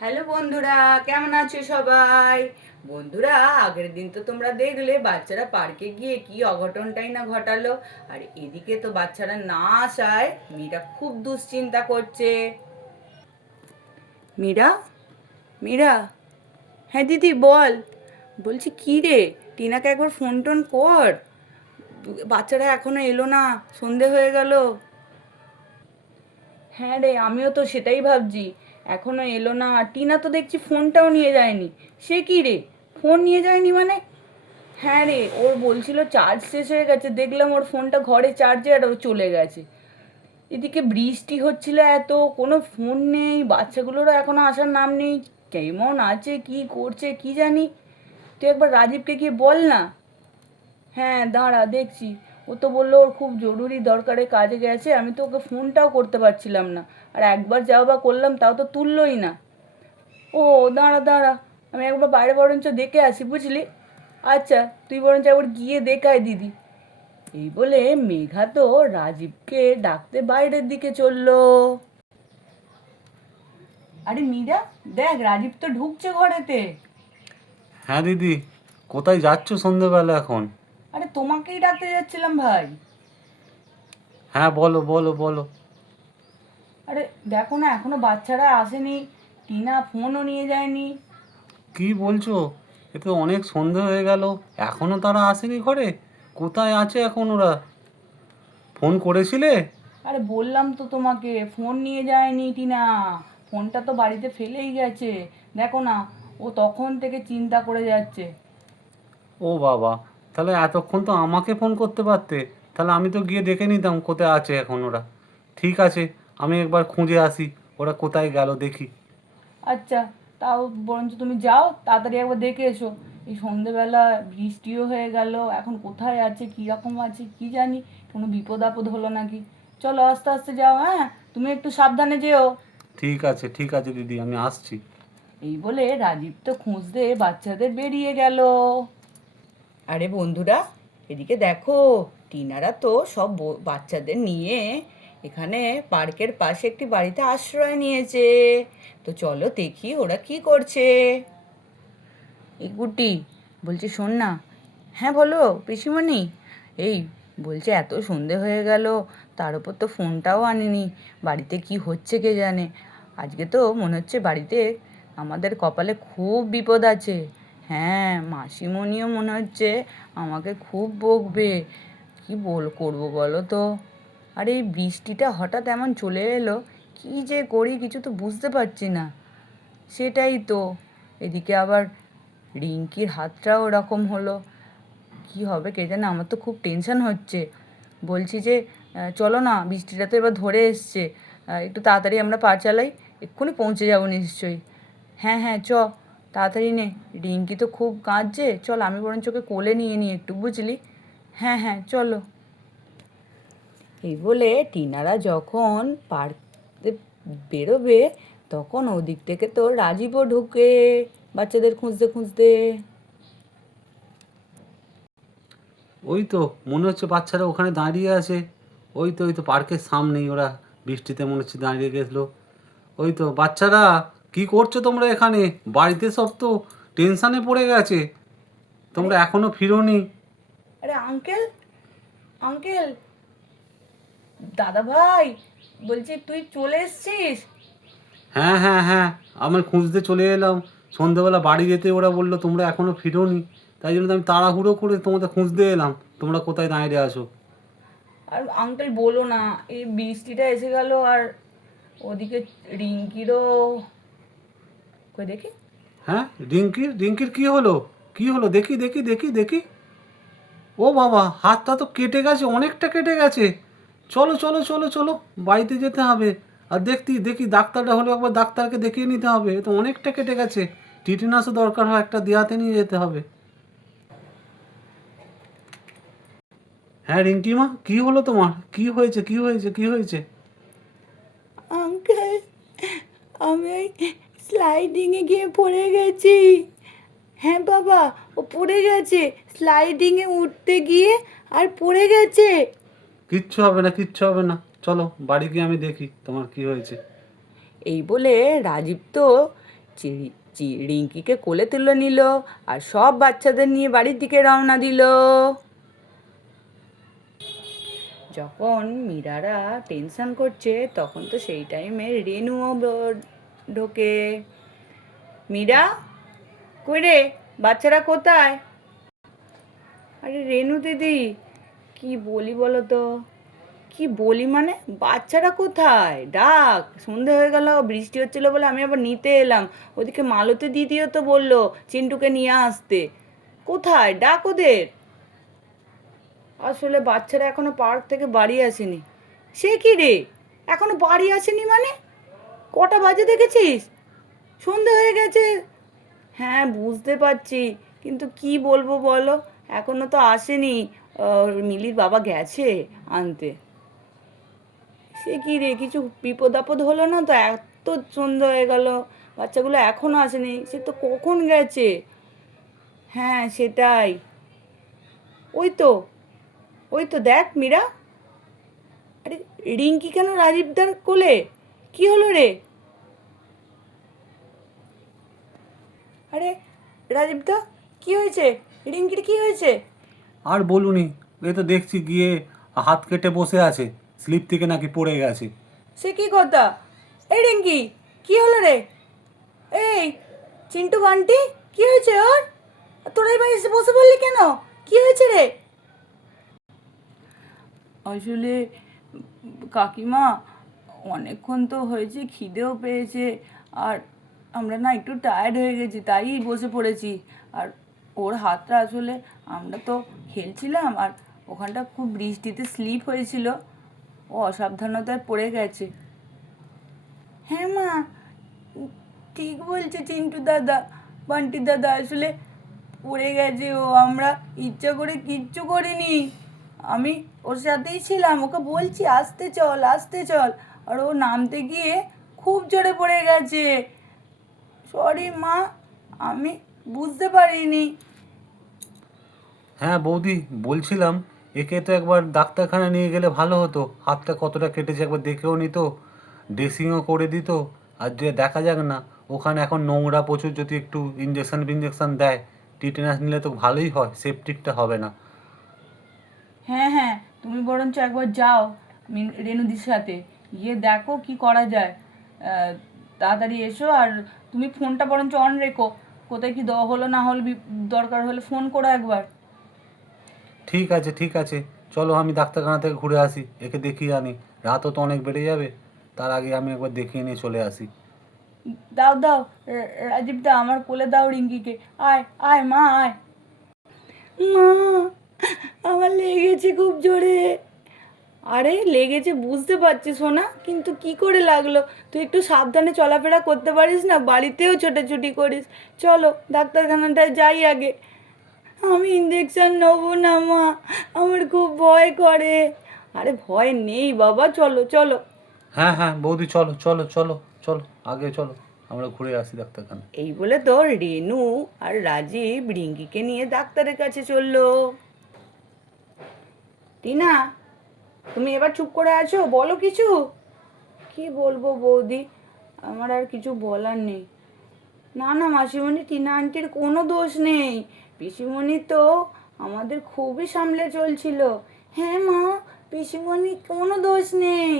Hello বন্ধুরা, কেমন আছো সবাই? বন্ধুরা, আগের দিন তো তোমরা দেখলে বাচ্চারা পার্কে গিয়ে কি অঘটনটাই না ঘটালো। আর এদিকে তো বাচ্চারা না আসায় মীরা খুব দুশ্চিন্তা করছে। মীরা, মীরা, হ্যাঁ দিদি বল। বলছি কি রে, টিনাকে একবার ফোন টোন কর। বাচ্চারা এখনো এলো না, সন্ধে হয়ে গেল। হ্যাঁ রে, আমিও তো সেটাই ভাবছি। এখনো এলো না, আর টিনা তো দেখছি ফোনটাও নিয়ে যায়নি। সে কি রে, ফোন নিয়ে যায়নি মানে? হ্যাঁ রে, ওর বলছিল চার্জ শেষ হয়ে গেছে, দেখলাম ওর ফোনটা ঘরে চার্জে আর ও চলে গেছে। এদিকে বৃষ্টি হচ্ছিল এত, কোনো ফোন নেই, বাচ্চাগুলোরও এখনো আসার নাম নেই। কেমন আছে, কি করছে কি জানি। তুই একবার রাজীবকে গিয়ে বল না। হ্যাঁ দাঁড়া দেখছি। ও তো বললো ওর খুব জরুরি দরকারে কাজে গেছে, আমি তো ওকে ফোনটাও করতে পারছিলাম না। আর একবার যাও বা করলাম তাও তো তুললোই না। ও দাঁড়া দাঁড়া, আমি একবার বাইরে বরঞ্চ দেখে আসি বুঝলি। আচ্ছা, তুই বরঞ্চ একবার গিয়ে দেখায় দিদি। এই বলে মেঘা তো রাজীবকে ডাকতে বাইরের দিকে চললো। আরে মীরা, দেখ রাজীব তো ঢুকছে ঘরেতে। হ্যাঁ দিদি, কোথায় যাচ্ছ সন্ধেবেলা এখন? আরে তোমাকেই ডাকতে যাচ্ছিলাম ভাই। হ্যাঁ বলো বলো বলো। আরে দেখো না, এখনো বাচ্চারা আসেনি, টিনা ফোনও নিয়ে যায়নি। কি বলছো? এ তো অনেক সন্ধে হয়ে গেল, এখনো তারা আসেনি ঘরে। কোথায় আছে এখন ওরা? ফোন করেছিলে? আরে বললাম তো তোমাকে, ফোন নিয়ে যায়নি টিনা। ফোনটা তো বাড়িতে ফেলেই গেছে। দেখো না, ও তখন থেকে চিন্তা করে যাচ্ছে। ও বাবা, তাহলে এতক্ষণ তো আমাকে ফোন করতে পারতে। তাহলে আমি তো গিয়ে দেখে নিতাম কোথায় আছে এখন ওরা। ঠিক আছে, আমি একবার খুঁজে আসি ওরা কোথায় গেল দেখি। আচ্ছা, তাও বরঞ্চ তুমি যাও তাড়াতাড়ি একবার দেখে এসো। এই সন্ধেবেলা বৃষ্টিও হয়ে গেল, এখন কোথায় আছে কী রকম আছে কি জানি, কোনো বিপদ আপদ হলো নাকি। চলো আস্তে আস্তে যাও, হ্যাঁ তুমি একটু সাবধানে যেও। ঠিক আছে দিদি, আমি আসছি। এই বলে রাজীব তো খুঁজতে বাচ্চাদের বেরিয়ে গেল। আরে বন্ধুরা, এদিকে দেখো, টিনারা তো সব বাচ্চাদের নিয়ে এখানে পার্কের পাশে একটি বাড়িতে আশ্রয় নিয়েছে। তো চলো দেখি ওরা কি করছে। এই গুটি, বলছি শোন না। হ্যাঁ বলো পিসিমণি। এই বলছে এত সন্ধে হয়ে গেল, তার উপর তো ফোনটাও আনিনি। বাড়িতে কি হচ্ছে কে জানে। আজকে তো মনে হচ্ছে বাড়িতে আমাদের কপালে খুব বিপদ আছে। হ্যাঁ, মাসিমণিও মনে হচ্ছে আমাকে খুব বকবে। কি করবো বলো তো। আর এই বৃষ্টিটা হঠাৎ এমন চলে এলো, কি যে করি কিছু তো বুঝতে পারছি না। সেটাই তো। এদিকে আবার রিঙ্কির হাতটাও ওরকম হলো। কি হবে কে জানে, আমার তো খুব টেনশন হচ্ছে। বলছি যে চলো না, বৃষ্টিটা তো এবার ধরে এসছে, একটু তাড়াতাড়ি আমরা পা চালাই, এক্ষুনি পৌঁছে যাবো নিশ্চয়ই। হ্যাঁ হ্যাঁ চ, তাড়াতাড়ি নে। রিঙ্কি তো খুব কাঁদছে, চল আমি বরঞ্চ ওকে কোলে নিয়ে নিই একটু বুঝলি। হ্যাঁ হ্যাঁ চলো। এই বলে টিনারা যখন পার্কে বেরোবে, তখন ওদিক থেকে তো রাজীবও ঢুকে বাচ্চাদের খুঁজতে খুঁজতে। ওই তো মনে হচ্ছে বাচ্চারা ওখানে দাঁড়িয়ে আছে। ওই তো পার্কের সামনেই ওরা বৃষ্টিতে মনে হচ্ছে দাঁড়িয়ে গেছিলো। ওই তো বাচ্চারা, কি করছো তোমরা এখানে? বাড়িতে সব তো টেনশানে পড়ে গেছে, আরে, তোমরা এখনো ফিরোনি। আরে আঙ্কেল, আঙ্কেল, দাদা ভাই, বলছি তুই চলে এসছিস? হ্যাঁ হ্যাঁ হ্যাঁ, আমি খুঁজতে চলে এলাম। সন্ধ্যেবেলা বাড়ি যেতে ওরা বললো তোমরা এখনো ফিরোনি, তাই জন্য তো আমি তাড়াহুড়ো করে তোমাদের খুঁজতে এলাম তোমরা কোথায় দাঁড়িয়ে আছো। আর আঙ্কেল বলো না, এই বৃষ্টিটা এসে গেল, আর ওদিকে রিঙ্কিরও, কই দেখি। হ্যাঁ, রিঙ্কির রিঙ্কির কি হলো? কি হলো দেখি দেখি দেখি দেখি। ও বাবা, হাতটা তো কেটে গেছে, অনেকটা কেটে গেছে। চলো চলো চলো চলো, বাড়িতে যেতে হবে। আর দেখি ডাক্তারটা হলে একবার ডাক্তারকে দেখিয়ে নিতে হবে, এ তো অনেকটা কেটে গেছে। টিটেনাসও দরকার হয়, একটা দেওয়াতে নিয়ে যেতে হবে। হ্যাঁ রিঙ্কি মা, কি হলো তোমার? কি হয়েছে কি হয়েছে কি হয়েছে? আঙ্কেল, আমি ওই স্লাইডিংয়ে গিয়ে পড়ে গেছি। হ্যাঁ বাবা, ও পড়ে গেছে, স্লাইডিংয়ে উঠতে গিয়ে আর পড়ে গেছে। কিচ্ছু হবে না কিচ্ছু হবে না, চলো বাড়ি গিয়ে আমি দেখি তোমার কি হয়েছে। এই বলে রাজীব তো রিঙ্কিকে কোলে তুলে নিল আর সব বাচ্চাদের নিয়ে বাড়ির দিকে রওনা দিল। যখন মীরারা টেনশন করছে তখন তো সেই টাইমে রেনুও ঢোকে। মীরা, কই রে, বাচ্চারা কোথায়? আরে রেনু দিদি, কি বলি বলো তো, কি বলি মানে, বাচ্চারা কোথায়? ডাক, সন্ধে হয়ে গেল, বৃষ্টি হচ্ছিল বলে আমি আবার নিতে এলাম। ওদিকে মালতী দিদিও তো বললো চিন্টুকে নিয়ে আসতে। কোথায়? ডাক ওদের। আসলে বাচ্চারা এখনো পার্ক থেকে বাড়ি আসেনি। সে কি রে, এখনো বাড়ি আসেনি মানে? কটা বাজে দেখেছিস? সন্ধে হয়ে গেছে। হ্যাঁ বুঝতে পারছি, কিন্তু কি বলবো বলো, এখনো তো আসেনি। মিলির বাবা গেছে আনতে। সে কি রে, কিছু বিপদ আপদ হলো না তো? এত সন্ধ্যা হয়ে গেল, বাচ্চাগুলো এখনো আসেনি, সে তো কখন গেছে। হ্যাঁ সেটাই, ওই তো, ওই তো দেখ মীরা। আরে রিঙ্কি কেন রাজীবদার কোলে? কি হলো রে? আরে রাজীবদা, কি হয়েছে? রিঙ্কির কি হয়েছে? আর বলুনি, এ তো দেখছি গিয়ে হাত কেটে বসে আছে, স্লিপ থেকে নাকি পড়ে গেছে। সে কি কথা? এই রিঙ্কি, কি হলো রে? এই চিন্টু বান্টি, কি হয়েছে ওর? আর তোরা এবার এসে বসে বললি কেন? কি হয়েছে রে? আসলে কাকিমা, অনেকক্ষণ তো হয়েছে, খিদেও পেয়েছে, আর আমরা না একটু টায়ার্ড হয়ে গেছি, তাই বসে পড়েছি। আর ওর হাতটা আসলে, আমরা তো খেলছিলাম আর ওখানটা খুব বৃষ্টিতে স্লিপ হয়েছিল, ও অসাবধানতায় পড়ে গেছে। হ্যাঁ মা, ঠিক বলছে চিন্টু দাদা, বান্টি দাদা, আসলে পড়ে গেছে ও, আমরা ইচ্ছা করে কিচ্ছু করিনি। আমি ওর সাথেই ছিলাম, ওকে বলছি আসতে চল আসতে চল, আর ও নামতে গিয়ে খুব জোরে পড়ে গেছে। সরি মা, আমি বুঝতে পারিনি। হ্যাঁ বৌদি, বলছিলাম একে তো একবার ডাক্তারখানা নিয়ে গেলে ভালো হতো, হাতটা কতটা কেটেছে একবার দেখেও নিত, ড্রেসিংও করে দিত। আর যে দেখা যাক না, ওখানে এখন নোংরা প্রচুর, যদি একটু ইঞ্জেকশন ফিঞ্জেকশন দেয়, টিটেনাস নিলে তো ভালোই হয়, সেপটিকটা হবে না। হ্যাঁ হ্যাঁ, তুমি বরঞ্চ একবার যাও রেনুদির সাথে, গিয়ে দেখো কি করা যায়। তাড়াতাড়ি এসো, আর তুমি ফোনটা বরঞ্চ অন রেখো, কোথায় কি দেওয়া হলো না হলো, দরকার হলে ফোন করো একবার। ঠিক আছে ঠিক আছে, চলো আমি ডাক্তারখানা থেকে ঘুরে আসি, একে দেখিয়ে আনি, রাতও তো অনেক বেড়ে যাবে, তার আগে আমি একবার দেখিয়ে নিয়ে চলে আসি। দাও দাও, রাজীব দা, আমার কোলে দাও রিঙ্কিকে। আয় আয় মা, আয়। মা, আমার লেগেছে খুব জোরে। আরে লেগেছে বুঝতে পারছি সোনা, কিন্তু কি করে লাগলো? তুই একটু সাবধানে চলাফেরা করতে পারিস না? বাড়িতেও ছোটাছুটি করিস। চলো ডাক্তারখানাটায় যাই আগে। আমি ইঞ্জেকশন নেবো না মা, আমার খুব ভয় করে। আরে ভয় নেই বাবা, চলো চলো। হ্যাঁ হ্যাঁ বৌদি, চলো চলো চলো চলো, আগে চলো, আমরা ঘুরে আসি ডাক্তারখানা। এই বলে তো রেনু আর রাজীব রিঙ্কিকে নিয়ে ডাক্তারের কাছে চললো। টিনা, তুমি এবার চুপ করে আছো, বলো কিছু। কি বলবো বৌদি, আমার আর কিছু বলার নেই। না না মাসিমণি, টিনা আন্টির কোনো দোষ নেই, পিসিমণি তো আমাদের খুবই সামলে চলছিল। হ্যাঁ মা, পিসিমণি কোনো দোষ নেই।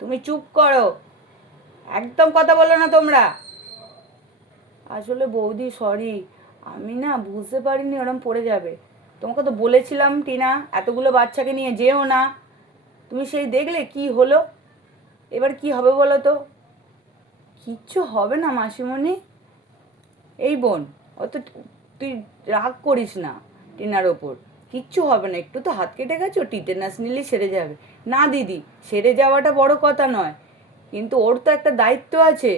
তুমি চুপ করো, একদম কথা বলো না তোমরা। আসলে বৌদি সরি, আমি না বুঝতে পারিনি ওরম পড়ে যাবে। তোমাকে তো বলেছিলাম টিনা, এতগুলো বাচ্চাকে নিয়ে যেও না। তুমি সেই দেখলে কি হলো, এবার কি হবে বলো তো? কিচ্ছু হবে না মাসিমণি। এই বোন, অত তুই রাগ করিস না টিনার ওপর, কিচ্ছু হবে না, একটু তো হাত কেটে গেছো, টিটেনাস নিলেই সেরে যাবে। না দিদি, সেরে যাওয়াটা বড় কথা নয়, কিন্তু ওর তো একটা দায়িত্ব আছে।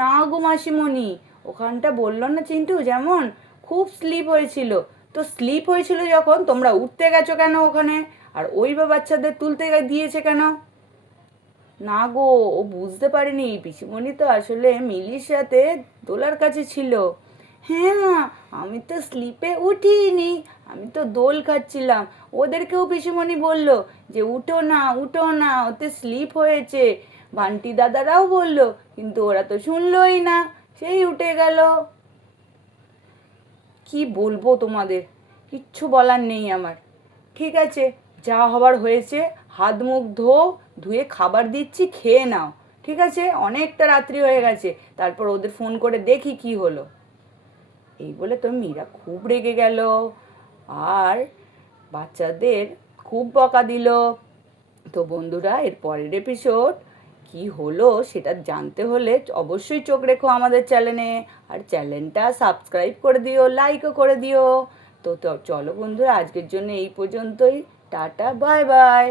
না গো মাসিমণি, ওখানটা বললো না চিন্টু, যেমন খুব স্লিপ হয়েছিল, তো স্লিপ হয়েছিল যখন তোমরা উঠতে গেছো কেন ওখানে, আর ওই বা বাচ্চাদের তুলতে দিয়েছে কেন? না গো, ও বুঝতে পারেনি, পিসিমণি তো আসলে মিলির সাথে দোলার কাছে ছিল। হ্যাঁ মা, আমি তো স্লিপে উঠিনি, আমি তো দোল খাচ্ছিলাম। ওদেরকেও পিসিমণি বলল যে উঠো না উঠো না, ওতে স্লিপ হয়েছে। বান্টি দাদারাও বলল, কিন্তু ওরা তো শুনলোই না। সেই উঠে গেল। কি বলবো তোমাদের, কিচ্ছু বলার নেই আমার। ঠিক আছে, যা হবার হয়েছে, হাত মুখ ধুয়ে খাবার দিচ্ছি, খেয়ে নাও। ঠিক আছে, অনেকটা রাত্রি হয়ে গেছে, তারপর ওদের ফোন করে দেখি কি হলো। এই বলে তো মীরা খুব রেগে গেল আর বাচ্চাদের খুব বকা দিল। তো বন্ধুরা, এর পরের এপিসোড কি হলো সেটা জানতে হলে অবশ্যই চোখ রেখো আমাদের চ্যানেলে। আর চ্যানেলটা সাবস্ক্রাইব করে দিও, লাইকও করে দিও। তো চলো বন্ধুরা, আজকের জন্য এই পর্যন্তই। Tata, bye bye.